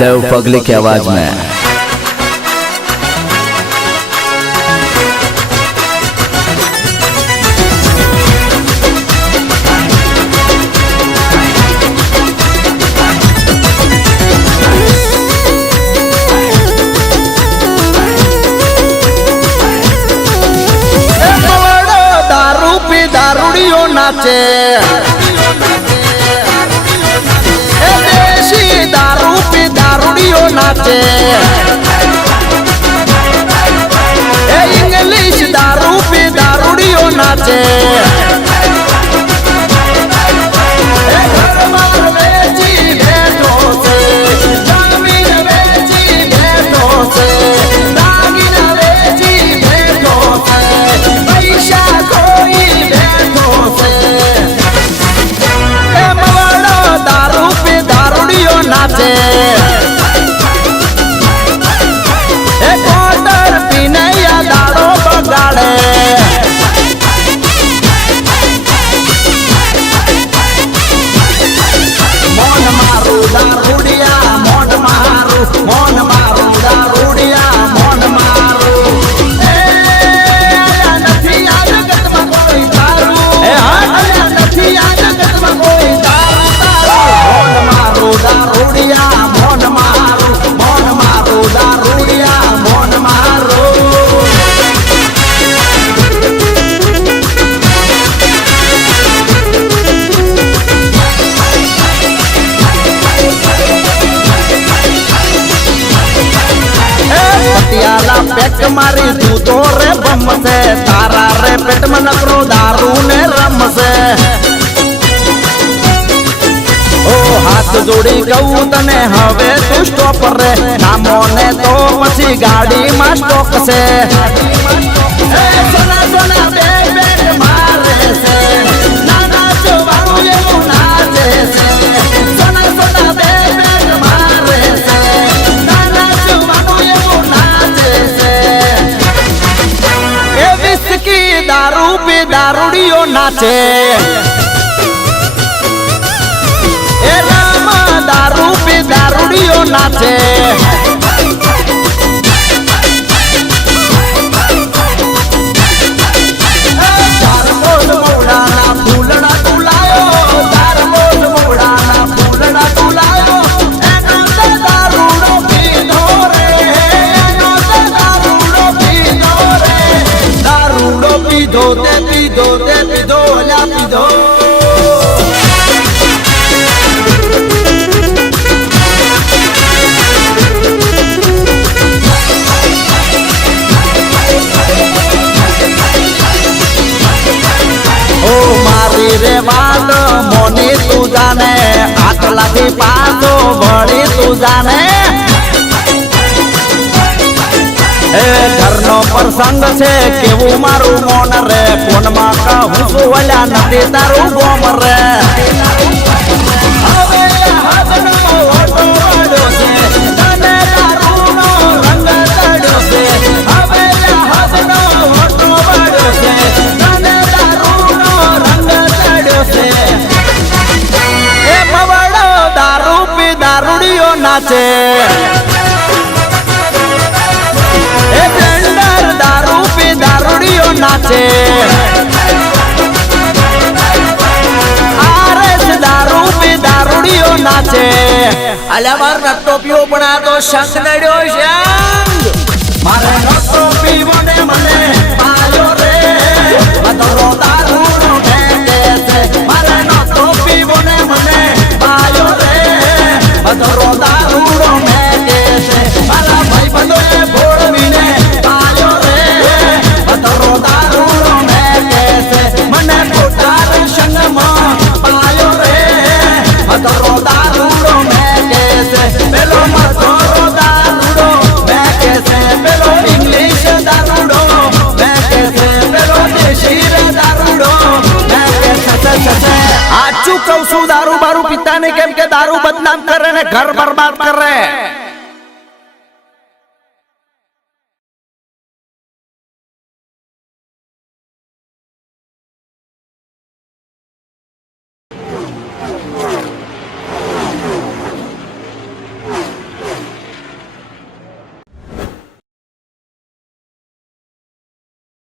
देव पगली की आवाज में। दारू पी दारूड़ियों नाचे, देशी दारू पी दारूड़ियों नाचे, इंग्लिश दारू पी दारूड़ियों नाचे, घर बेची भेटों से, जमीन बेची भेटों से, दागिन बेची भेटों से, पैसा कोई भेटों से, मवाड़ो दारू पे दारूड़ियों नाचे, क्वार्टर पीने या दारू बगाड़े, मोन मारू दारूड़िया मोन मारू, मोन मारू दारूड़िया मोन मारू, નથી આ જગતમાં કોઈ દારૂ, નથી આ જગતમાં કોઈ દારૂ, મોન મારું દારૂડિયા મોન મારું, મોન મારું દારૂડિયા મોન મારું. पटियाला पेट मारी तू तो रे बम से, तारा रे पेट में नकरो दारू ने रम से, ओ हाथ जोड़ी कहूं तने हवे तू स्टॉप रे, नामो ने तो पछी गाड़ी में स्टॉक से, सोना सोना बेट बेट मारे से, नाना चुवाणु ये नाचे से, सोना सोना बेट बेट मारे से, नाना चुवाणु ये नाचे से, ए विस्की दारू पी दारूड़ियों नाचे, ए रामा दारू पी दारूड़ियों नाचे, दारमोल मोड़ाना फूलना तुलायो, दारमोल मोड़ाना फूलना तुलायो, एनो ते दारूड़ो पीधो रे, एनो ते दारूड़ो पीधो रे, दारूड़ो पीधो ते पीधो ला पीधो. ओ मारी रे बात मोनी तू जाने, आटला थी पाछो बड़ी तू जाने, ए घरनो प्रसंग छे केवू मारू मोन रे, कोन मां कहूं सुवल्या नदी तारू गोम रे, હવે હાથનો ઓટો વાળ્યો છે, તને દારૂનો રંગ ચડ્યો છે, હવે હાથનો ઓટો વાળ્યો છે, તને દારૂનો રંગ ચડ્યો છે, એ મવાડો દારૂ પી દારૂડિયો નાચે, ए टेंडर दारू पी दारूड़ियों नाचे, आरएस दारू पी दारूड़ियों नाचे, अले मार नट्टो पीओ बना तो शंख नड्यो शंख, मारे नट्टो पीवो ने मने पायो रे, बतरो दारूड़ो फेंके से, मारे नट्टो पीवो ने मने पायो रे, बतरो दारूड़ो फेंके से, मारा भाई बंदोए भोळवीने पायो रे, बतरो दारूड़ो फेंके से, मने कोटार संगमा पायो रे, बतरो दारूड़ो फेंके से, पेलो मथोरो दारूड़ो फेंके से, पेलो इंग्लिश दारूड़ो फेंके से, पेलो देशी दारूड़ो फेंके से. आजू कहूं दारू बारू पीता नहीं, केम के दारू बदनाम कर रहे, घर बर्बाद कर रहे.